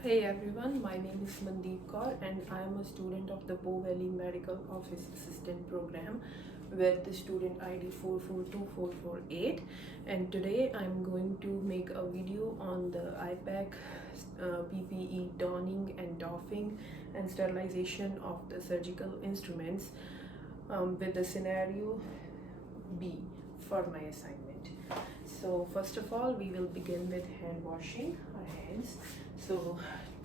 Hey everyone, my name is Mandeep Kaur and I am a student of the Bow Valley Medical Office Assistant Program with the student ID 442448, and today I'm going to make a video on the IPAC PPE donning and doffing and sterilization of the surgical instruments with the scenario B for my assignment. So first of all, we will begin with hand washing our hands. So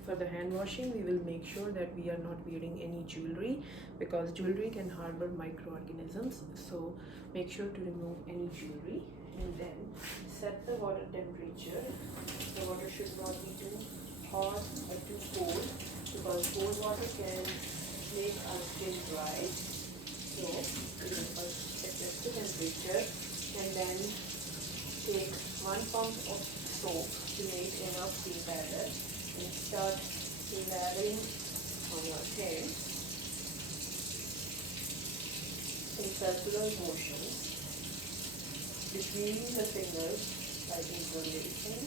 for the hand washing, we will make sure that we are not wearing any jewelry because jewelry can harbor microorganisms. So make sure to remove any jewelry and then set the water temperature. The water should not be too hot or too cold because cold water can make our skin dry. So we will first adjust the temperature and then take 1 pump of soap to make enough tea batter and start lathering on your hands in circular motions between the fingers by interlacing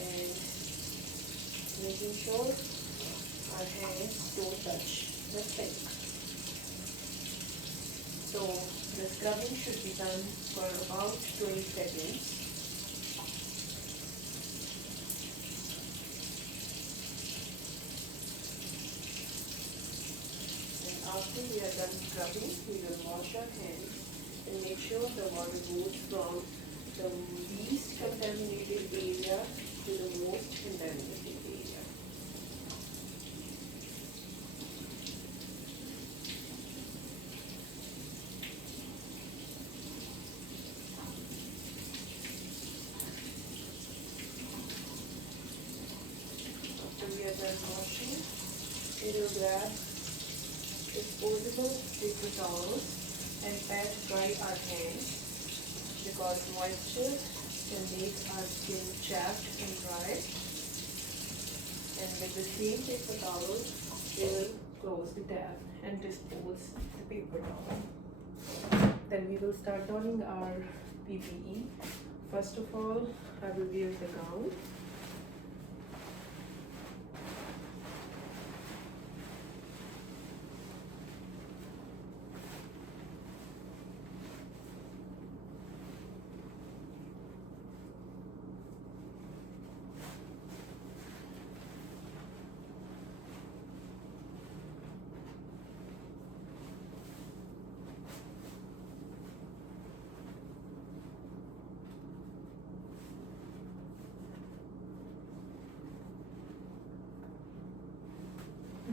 and making sure our hands don't touch the sink. So the scrubbing should be done for about 20 seconds. And after we are done scrubbing, we will wash our hands and make sure the water goes from the least contaminated area to the most contaminated area. After we are done washing, we will grab disposable paper towels and pat dry our hands because moisture can make our skin chapped and dry. And with the same paper towel, we will close the tab and dispose the paper towel. Then we will start donning our PPE. First of all, I will wear the gown.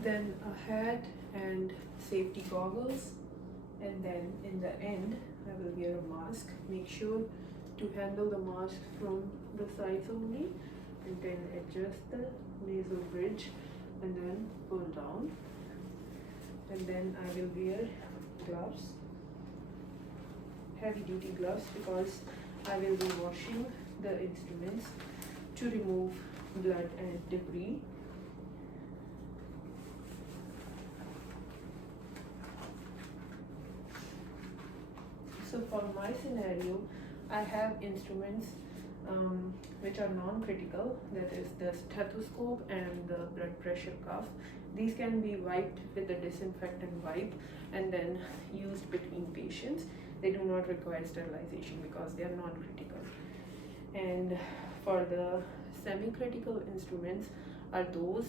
Then a hat and safety goggles, and then in the end I will wear a mask. Make sure to handle the mask from the sides only and then adjust the nasal bridge and then pull down, and then I will wear gloves, heavy duty gloves, because I will be washing the instruments to remove blood and debris. So for my scenario, I have instruments which are non-critical, that is the stethoscope and the blood pressure cuff. These can be wiped with a disinfectant wipe and then used between patients. They do not require sterilization because they are non-critical. And for the semi-critical instruments are those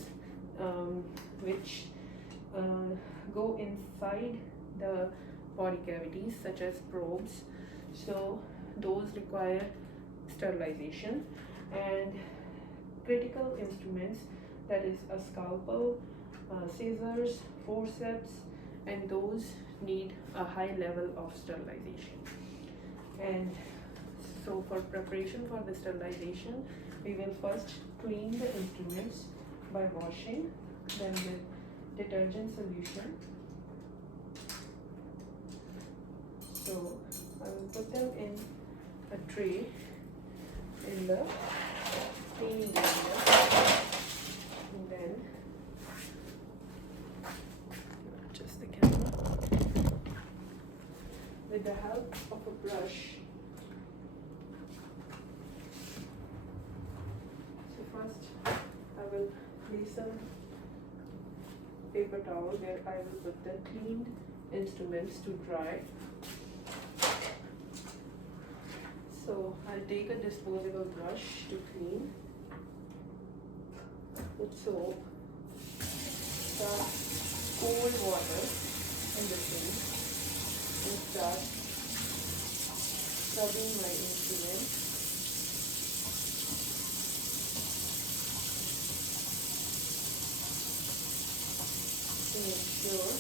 which go inside the body cavities, such as probes. So those require sterilization. And critical instruments, that is a scalpel, scissors, forceps, and those need a high level of sterilization. And so for preparation for the sterilization, we will first clean the instruments by washing them with detergent solution. So I will put them in a tray in the cleaning area, and then adjust the camera. With the help of a brush, so first I will place some paper towel where I will put the cleaned instruments to dry. So I'll take a disposable brush to clean with soap, start cold water in the sink, and start scrubbing my instrument. To make sure,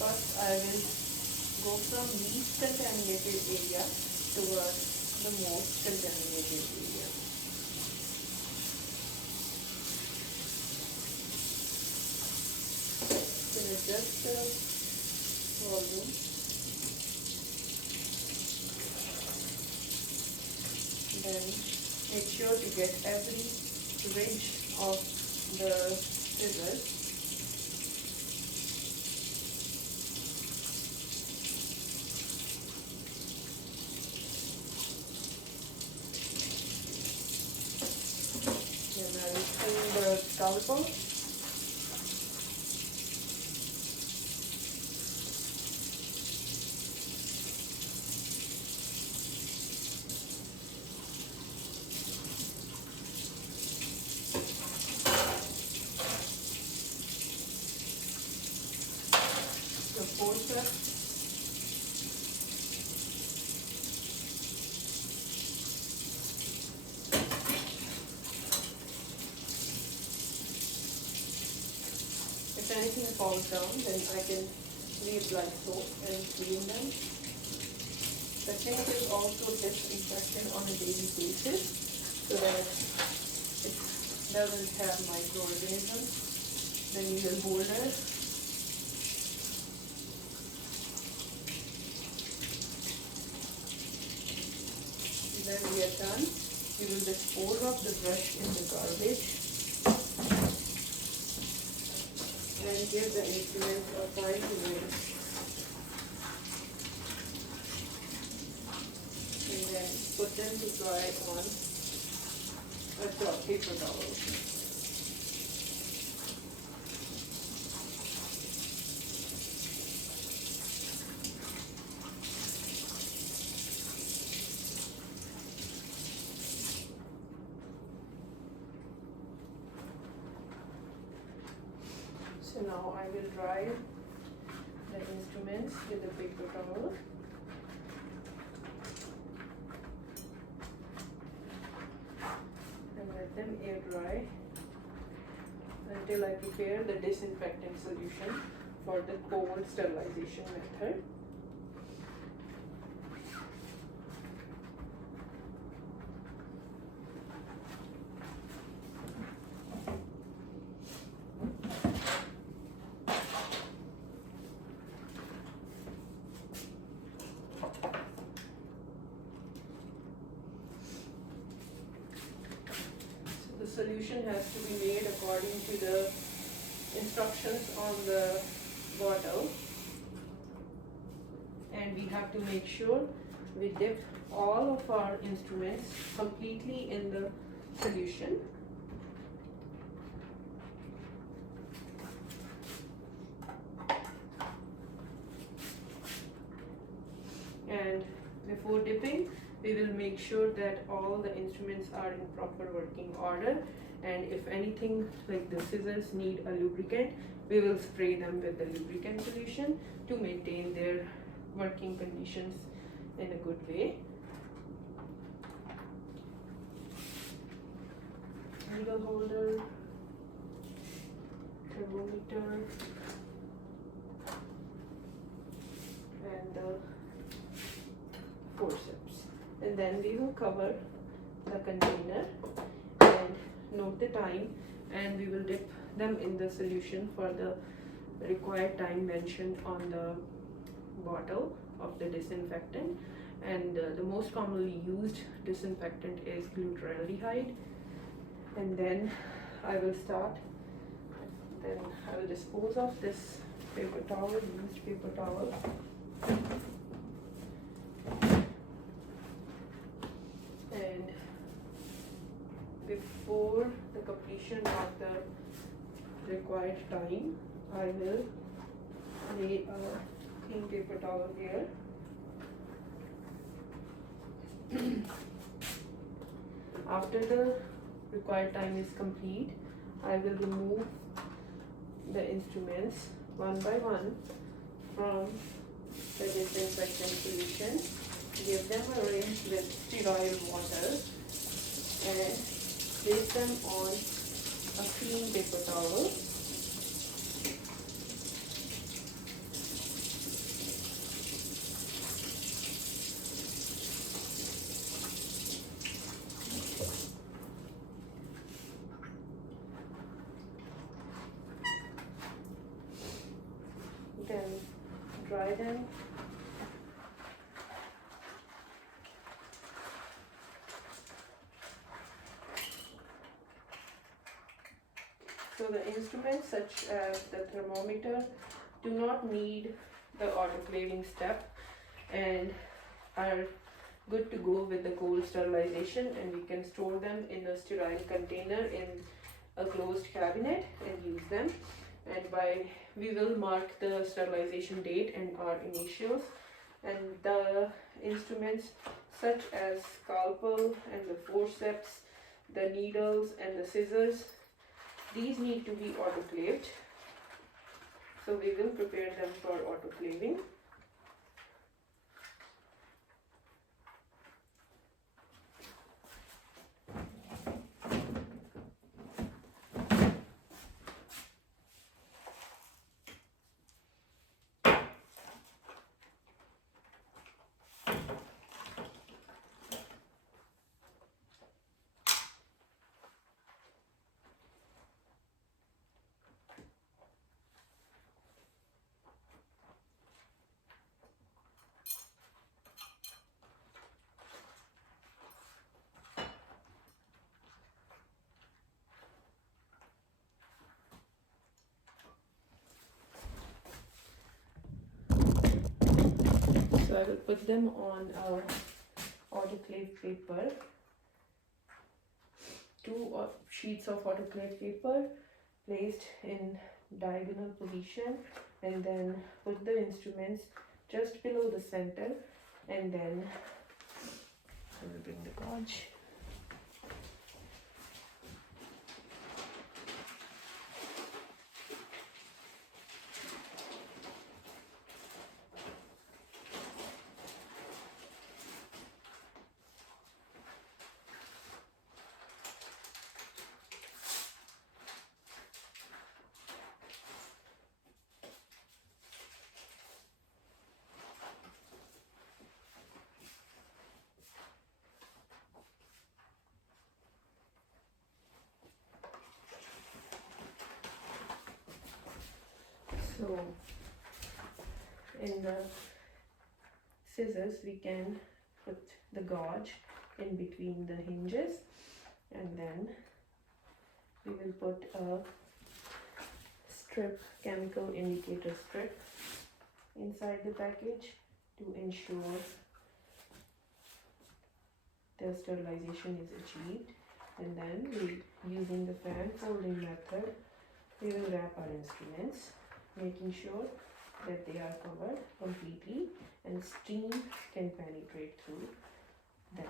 first I will go from least contaminated area towards the most contaminated area. Then adjust the volume. Then make sure to get every ridge of the scissors. Then I will clean the scalpel. The forceps. If anything falls down, then I can reapply soap and clean them. The sink is also disinfected on a daily basis so that it doesn't have microorganisms. The needle holder. Then we are done. We will dispose of the brush in the garbage and give the instruments a time to rinse. And then put them to dry on a paper towel. So now I will dry the instruments with the paper towel. And let them air dry until I prepare the disinfectant solution for the cold sterilization method. The solution has to be made according to the instructions on the bottle, and we have to make sure we dip all of our instruments completely in the solution. And before dipping, we will make sure that all the instruments are in proper working order, and if anything like the scissors need a lubricant, we will spray them with the lubricant solution to maintain their working conditions in a good way. Needle holder, thermometer, and the forceps. And then we will cover the container and note the time, and we will dip them in the solution for the required time mentioned on the bottle of the disinfectant. And the most commonly used disinfectant is glutaraldehyde. And then I will dispose of this paper towel, used paper towel. And before the completion of the required time, I will lay a clean paper towel here. After the required time is complete, I will remove the instruments one by one from the disinfectant solution, give them a rinse with sterile water, and place them on a clean paper towel. Then dry them. So the instruments such as the thermometer do not need the autoclaving step and are good to go with the cold sterilization, and we can store them in a sterile container in a closed cabinet and use them. And we will mark the sterilization date and our initials, and the instruments such as scalpel and the forceps, the needles and the scissors, these need to be autoclaved. So we will prepare them for autoclaving. So I will put them on autoclave paper, 2 sheets of autoclave paper placed in diagonal position, and then put the instruments just below the center, and then I will bring the gauge. So in the scissors we can put the gauge in between the hinges, and then we will put a strip, chemical indicator strip, inside the package to ensure the sterilization is achieved. And then using the fan folding method, we will wrap our instruments, making sure that they are covered completely and steam can penetrate through them.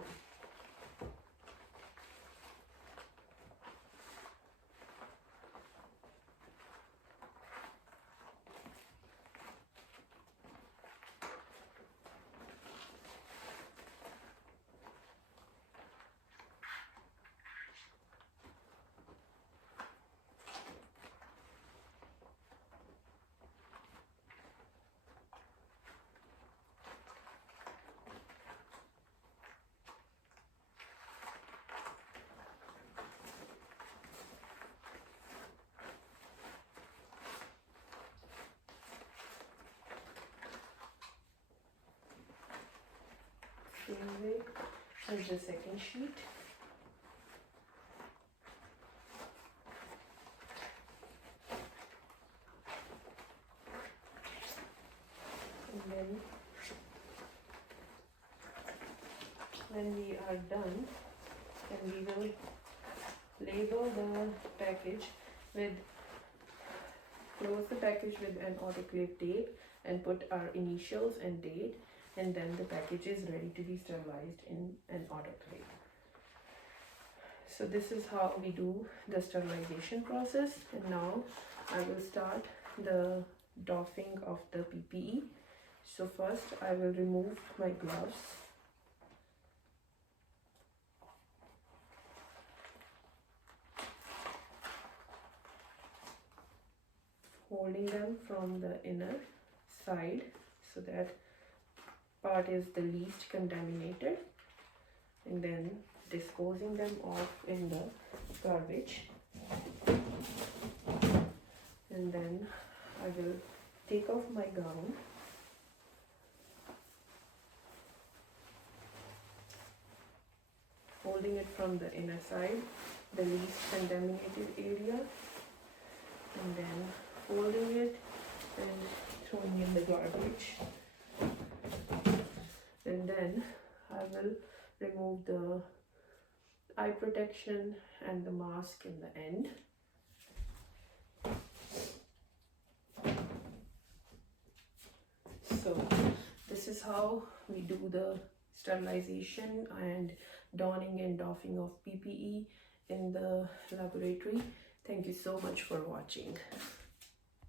Same way as the second sheet. And then when we are done, then we will label the package with, close the package with an autoclave tape and put our initials and date, and then the package is ready to be sterilized in an autoclave. So this is how we do the sterilization process, and now I will start the doffing of the PPE. So first I will remove my gloves. Holding them from the inner side so that part is the least contaminated, and then disposing them off in the garbage. And then I will take off my gown, holding it from the inner side, the least contaminated area, and then folding it and throwing in the garbage. And then I will remove the eye protection and the mask in the end. So this is how we do the sterilization and donning and doffing of PPE in the laboratory. Thank you so much for watching.